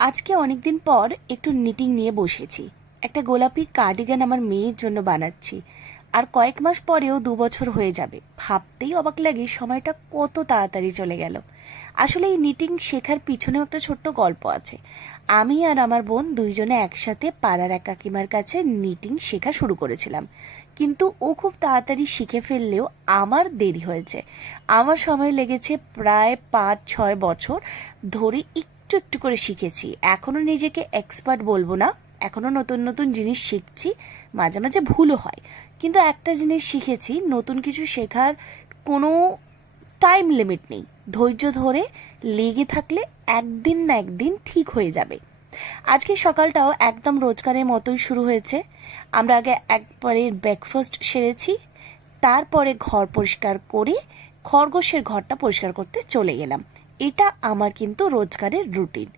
আজকে অনেকদিন পর একটু নিটিং নিয়ে বসেছি। একটা গোলাপি কার্ডিগান আমার মেয়ের জন্য বানাচ্ছি। আর কয়েক মাস পরেও 2 বছর হয়ে যাবে। ভাবতেই অবাক লাগে সময়টা কত তাড়াতাড়ি চলে গেল। আসলে এই নিটিং শেখার পিছনেও একটা ছোট্ট গল্প আছে। আমি আর আমার বোন দুইজনে একসাথে পাড়ার এক কাকিমার কাছে নিটিং শেখা শুরু করেছিলাম। কিন্তু ও খুব তাড়াতাড়ি শিখে ফেললেও আমার দেরি হয়েছে। আমার সময় লেগেছে প্রায় 5-6 বছর ধরে একটু একটু করে শিখেছি। এখনো নিজেকে এক্সপার্ট বলবো না, এখনো নতুন নতুন জিনিস শিখছি, মাঝে মাঝে ভুলও হয়। কিন্তু একটা জিনিস শিখেছি, নতুন কিছু শেখার কোনো টাইম লিমিট নেই। ধৈর্য ধরে লেগে থাকলে একদিন না একদিন ঠিক হয়ে যাবে। আজকে সকালটাও একদম রোজকারের মতোই শুরু হয়েছে। আমরা আগে একবারে ব্রেকফাস্ট সেরেছি, তারপরে ঘর পরিষ্কার করে খরগোশের ঘরটা পরিষ্কার করতে চলে গেলাম। এটা আমার কিন্তু রোজকারের রুটিন।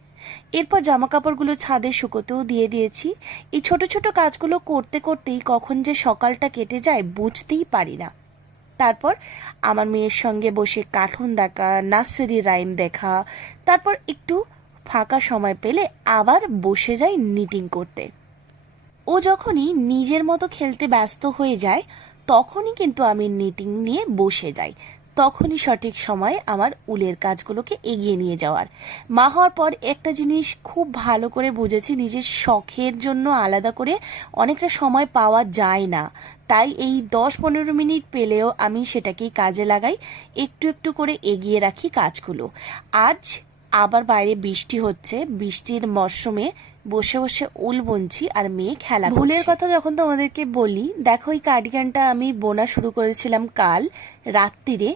এরপর জামা কাপড়গুলো ছাদে শুকোতেও দিয়ে দিয়েছি। এই ছোট ছোট কাজগুলো করতে করতেই কখন যে সকালটা কেটে যায় বুঝতেই পারি না। তারপর আমার মেয়ের সঙ্গে বসে কার্টুন দেখা, নার্সারি রাইম দেখা, তারপর একটু ফাঁকা সময় পেলে আবার বসে যাই নিটিং করতে। ও যখনই নিজের মতো খেলতে ব্যস্ত হয়ে যায় তখনই কিন্তু আমি নিটিং নিয়ে বসে যাই। তখনই সঠিক সময়ে আমার উলের কাজগুলোকে এগিয়ে নিয়ে যাওয়ার। মা হওয়ার পর একটা জিনিস খুব ভালো করে বুঝেছি, নিজের শখের জন্য আলাদা করে অনেকটা সময় পাওয়া যায় না। তাই এই 10-15 মিনিট পেলেও আমি সেটাকেই কাজে লাগাই, একটু একটু করে এগিয়ে রাখি কাজগুলো। আজ আবার বাইরে বৃষ্টি হচ্ছে, বৃষ্টির মরশুমে বসে বসে উল বুনছি আর মেয়ে খেলা করছে। ভুলের কথা যখন তোমাদেরকে বলি, দেখো এই কার্ডিগানটা আমি বোনা শুরু করেছিলাম কাল রাত্রিরে।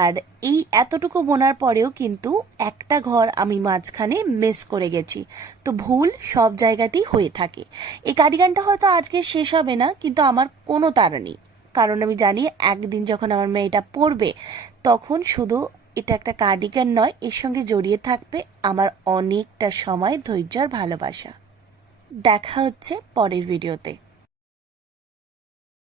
আর এই এতটুকু বোনার পরেও কিন্তু একটা ঘর আমি মাঝখানে মিস করে গেছি। তো ভুল সব জায়গাতেই হয়ে থাকে। এই কার্ডিগানটা হয়তো আজকে শেষ হবে না, কিন্তু আমার কোনো তাড়া নেই। কারণ আমি জানি একদিন যখন আমার মেয়েটা পড়বে তখন শুধু এটা একটা কার্ডিগান নয়, এর সঙ্গে জড়িয়ে থাকবে আমার অনেকটা সময়, ধৈর্য আর ভালোবাসা। দেখা হচ্ছে পরের ভিডিওতে।